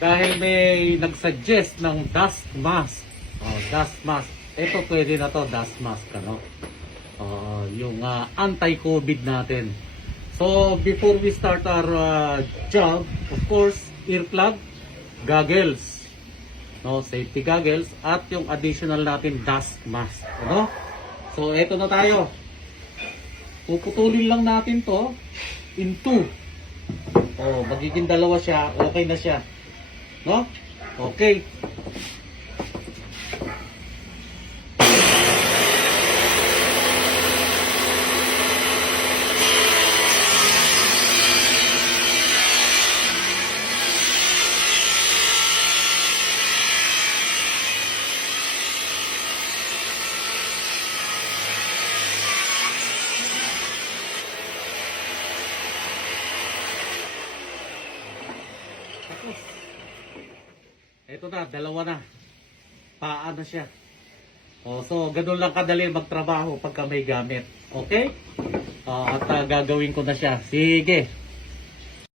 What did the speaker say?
Dahil may nagsuggest ng dust mask. Dust mask. Ito pwede na to, dust mask. Ano? Yung anti-COVID natin. So, before we start our job, of course, earplug, goggles. No, safety goggles. At yung additional natin, dust mask. Ano? So, ito na tayo. Puputulin lang natin to in two. Magiging dalawa siya. Okay na siya. No? Okay. Ito na, dalawa na. Paa na siya. So, ganun lang kadali magtrabaho pagka may gamit. Okay? At gagawin ko na siya. Sige.